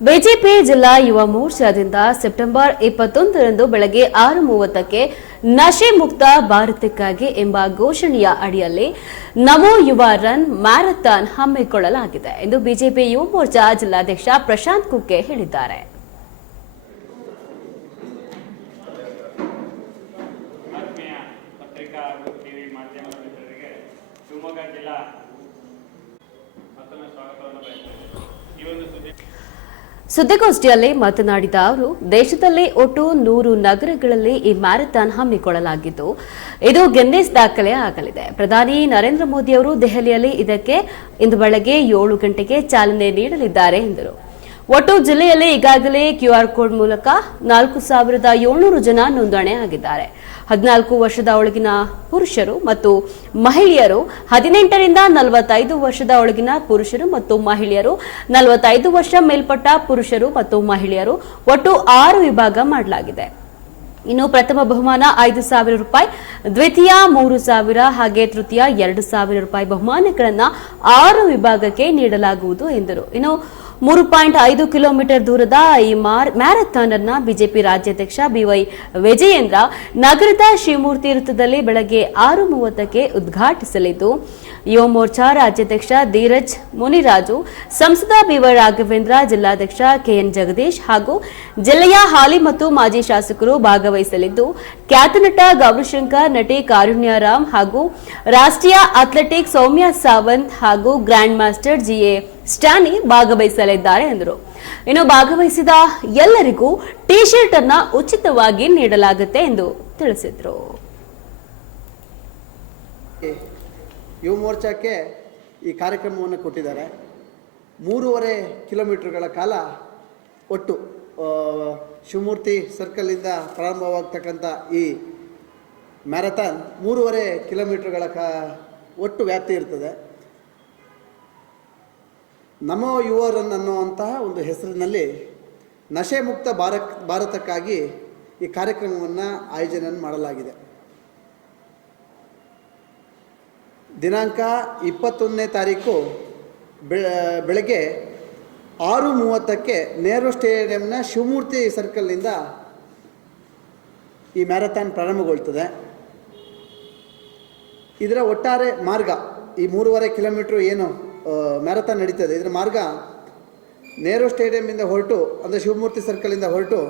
BJP ಜಿಲ್ಲಾ ಯುವ ಮೋರ್ಚಾದಿಂದ September ಇಪ್ಪತ್ತೊಂದರಂದು ಬೆಳಗ್ಗೆ ಆರು ಮೂವತ್ತಕ್ಕೆ ನಶೆ ಮುಕ್ತ ಭಾರತಕ್ಕಾಗಿ ಎಂಬ ಘೋಷಣೆಯ ಅಡಿಯಲ್ಲಿ ನಮೋ ಯುವ ರನ್ ಮ್ಯಾರಥಾನ್ ಹಮ್ಮಿಕೊಳ್ಳಲಾಗಿದೆ ಎಂದು ಬಿಜೆಪಿ ಯುವ ಮೋರ್ಚಾ ಜಿಲ್ಲಾಧ್ಯಕ್ಷ ಪ್ರಶಾಂತ್ ಕುಕ್ಕೆ ಹೇಳಿದ್ದಾರೆ. ಜಿಲ್ಲಾ ಸುದ್ದಿಗೋಷ್ಠಿಯಲ್ಲಿ ಮಾತನಾಡಿದ ಅವರು, ದೇಶದಲ್ಲಿ ಒಟ್ಟು ನೂರು ನಗರಗಳಲ್ಲಿ ಈ ಮ್ಯಾರಥಾನ್ ಹಮ್ಮಿಕೊಳ್ಳಲಾಗಿದ್ದು, ಇದು ಗೆನ್ನೆಸ್ ದಾಖಲೆ ಆಗಲಿದೆ. ಪ್ರಧಾನಿ ನರೇಂದ್ರ ಮೋದಿ ಅವರು ದೆಹಲಿಯಲ್ಲಿ ಇದಕ್ಕೆ ಇಂದು ಬೆಳಗ್ಗೆ ಏಳು ಗಂಟೆಗೆ ಚಾಲನೆ ನೀಡಲಿದ್ದಾರೆ ಎಂದರು. ಒಟ್ಟು ಜಿಲ್ಲೆಯಲ್ಲಿ ಈಗಾಗಲೇ ಕ್ಯೂಆರ್ ಕೋಡ್ ಮೂಲಕ ನಾಲ್ಕು ಸಾವಿರದ ಏಳ್ನೂರು ಜನ ನೋಂದಣಿ ಆಗಿದ್ದಾರೆ. ಹದಿನಾಲ್ಕು ವರ್ಷದ ಒಳಗಿನ ಪುರುಷರು ಮತ್ತು ಮಹಿಳೆಯರು, ಹದಿನೆಂಟರಿಂದ ನಲವತ್ತೈದು ವರ್ಷದ ಒಳಗಿನ ಪುರುಷರು ಮತ್ತು ಮಹಿಳೆಯರು, ನಲವತ್ತೈದು ವರ್ಷ ಮೇಲ್ಪಟ್ಟ ಪುರುಷರು ಮತ್ತು ಮಹಿಳೆಯರು ಒಟ್ಟು ಆರು ವಿಭಾಗ ಮಾಡಲಾಗಿದೆ. ಇನ್ನು ಪ್ರಥಮ ಬಹುಮಾನ ಐದು ಸಾವಿರ ರೂಪಾಯಿ, ದ್ವಿತೀಯ ಮೂರು ಸಾವಿರ ಹಾಗೆ ತೃತೀಯ ಎರಡು ಸಾವಿರ ರೂಪಾಯಿ ಬಹುಮಾನಗಳನ್ನು ಆರು ವಿಭಾಗಕ್ಕೆ ನೀಡಲಾಗುವುದು ಎಂದರು. ಇನ್ನು ಮೂರು ಪಾಯಿಂಟ್ ಐದು ಕಿಲೋಮೀಟರ್ ದೂರದ ಈ ಮಾರ್- ಮ್ಯಾರಥಾನ್ ಅನ್ನ ಬಿಜೆಪಿ ರಾಜ್ಯಾಧ್ಯಕ್ಷ ಬಿವೈ ವಿಜಯೇಂದ್ರ ನಗರದ ಶ್ರೀಮೂರ್ತಿ ವೃತ್ತದಲ್ಲಿ ಬೆಳಗ್ಗೆ ಆರು ಮೂವತ್ತಕ್ಕೆ ಉದ್ಘಾಟಿಸಲಿದ್ದು, ಯುವ ಮೋರ್ಚಾ ರಾಜ್ಯಾಧ್ಯಕ್ಷ ಧೀರಜ್ ಮುನಿರಾಜು, ಸಂಸದ ಬಿವೈ ರಾಘವೇಂದ್ರ, ಜಿಲ್ಲಾಧ್ಯಕ್ಷ ಕೆಎನ್ ಜಗದೀಶ್ ಹಾಗೂ ಜಿಲ್ಲೆಯ ಹಾಲಿ ಮತ್ತು ಮಾಜಿ ಶಾಸಕರು ಭಾಗವಹಿಸಲಿದ್ದು, ಖ್ಯಾತ ನಟ ಗೌರಿಶಂಕರ್, ನಟಿ ಕಾರುಣ್ಯರಾಮ್ ಹಾಗೂ ರಾಷ್ಟ್ರೀಯ ಅಥ್ಲೆಟಿಕ್ ಸೌಮ್ಯ ಸಾವಂತ್ ಹಾಗೂ ಗ್ರ್ಯಾಂಡ್ ಮಾಸ್ಟರ್ ಜಿಎ ಸ್ಟಾನಿ ಭಾಗವಹಿಸಲಿದ್ದಾರೆ ಎಂದರು. ಇನ್ನು ಭಾಗವಹಿಸಿದ ಎಲ್ಲರಿಗೂ ಟಿ ಶರ್ಟ್ ಅನ್ನ ಉಚಿತವಾಗಿ ನೀಡಲಾಗುತ್ತೆ ಎಂದು ತಿಳಿಸಿದರು. ಯುವ ಮೋರ್ಚಾಕ್ಕೆ ಈ ಕಾರ್ಯಕ್ರಮವನ್ನು ಕೊಟ್ಟಿದ್ದಾರೆ. ಮೂರುವರೆ ಕಿಲೋಮೀಟರ್ಗಳ ಕಾಲ ಒಟ್ಟು ಶಿವಮೂರ್ತಿ ಸರ್ಕಲಿಂದ ಪ್ರಾರಂಭವಾಗ್ತಕ್ಕಂಥ ಈ ಮ್ಯಾರಥಾನ್ ಮೂರುವರೆ ಕಿಲೋಮೀಟರ್ಗಳ ಕಾ, ಒಟ್ಟು ವ್ಯಾಪ್ತಿ ಇರ್ತದೆ. ನಮೋ ಯುವರನ್ ಅನ್ನುವಂತಹ ಒಂದು ಹೆಸರಿನಲ್ಲಿ ನಶೆ ಮುಕ್ತ ಭಾರತ್, ಭಾರತಕ್ಕಾಗಿ ಈ ಕಾರ್ಯಕ್ರಮವನ್ನು ಆಯೋಜನೆಯನ್ನು ಮಾಡಲಾಗಿದೆ. ದಿನಾಂಕ ಇಪ್ಪತ್ತೊಂದನೇ ತಾರೀಕು ಬೆಳ ಬೆಳಗ್ಗೆ ಆರು ಮೂವತ್ತಕ್ಕೆ ನೆಹರು ಸ್ಟೇಡಿಯಂನ ಶಿವಮೂರ್ತಿ ಸರ್ಕಲ್ನಿಂದ ಈ ಮ್ಯಾರಥಾನ್ ಪ್ರಾರಂಭಗೊಳ್ತದೆ. ಇದರ ಒಟ್ಟಾರೆ ಮಾರ್ಗ ಈ ಮೂರುವರೆ ಕಿಲೋಮೀಟ್ರ್ ಏನು? ಮ್ಯಾರಥಾನ್ ನಡೀತದೆ. ಇದರ ಮಾರ್ಗ ನೆಹರು ಸ್ಟೇಡಿಯಮಿಂದ ಹೊರಟು, ಅಂದರೆ ಶಿವಮೂರ್ತಿ ಸರ್ಕಲಿಂದ ಹೊರಟು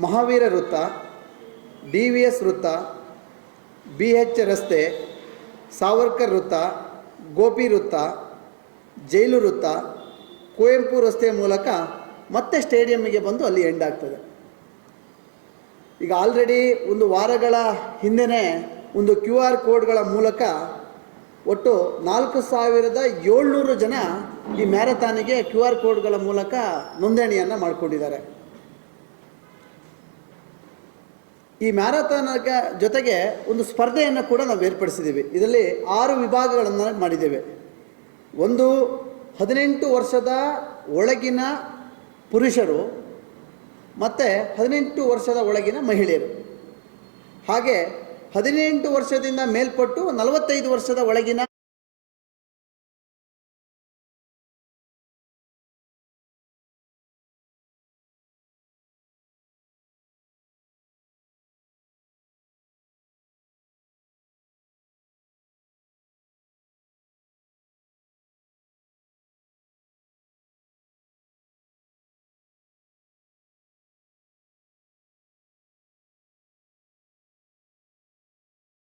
ಮಹಾವೀರ ವೃತ್ತ, ಡಿ ವಿ ಎಸ್ ವೃತ್ತ, ಬಿ ಎಚ್ ರಸ್ತೆ, ಸಾವರ್ಕರ್ ವೃತ್ತ, ಗೋಪಿ ವೃತ್ತ, ಜೈಲು ವೃತ್ತ, ಕುವೆಂಪು ರಸ್ತೆಯ ಮೂಲಕ ಮತ್ತೆ ಸ್ಟೇಡಿಯಂಗೆ ಬಂದು ಅಲ್ಲಿ ಎಂಡ್ ಆಗ್ತದೆ. ಈಗ ಆಲ್ರೆಡಿ ಒಂದು ವಾರಗಳ ಹಿಂದೆಯೇ ಒಂದು ಕ್ಯೂ ಆರ್ ಕೋಡ್ಗಳ ಮೂಲಕ ಒಟ್ಟು ನಾಲ್ಕು ಸಾವಿರದ ಏಳ್ನೂರು ಜನ ಈ ಮ್ಯಾರಥಾನಿಗೆ ಕ್ಯೂ ಆರ್ ಕೋಡ್ಗಳ ಮೂಲಕ ನೋಂದಣಿಯನ್ನು ಮಾಡಿಕೊಂಡಿದ್ದಾರೆ. ಈ ಮ್ಯಾರಥಾನ್ ಜೊತೆಗೆ ಒಂದು ಸ್ಪರ್ಧೆಯನ್ನು ಕೂಡ ನಾವು ಏರ್ಪಡಿಸಿದ್ದೀವಿ. ಇದರಲ್ಲಿ ಆರು ವಿಭಾಗಗಳನ್ನು ಮಾಡಿದ್ದೇವೆ. ಒಂದು ಹದಿನೆಂಟು ವರ್ಷದ ಒಳಗಿನ ಪುರುಷರು ಮತ್ತು ಹದಿನೆಂಟು ವರ್ಷದ ಒಳಗಿನ ಮಹಿಳೆಯರು. ಹಾಗೆ ಹದಿನೆಂಟು ವರ್ಷದಿಂದ ಮೇಲ್ಪಟ್ಟು ನಲವತ್ತೈದು ವರ್ಷದ ಒಳಗಿನ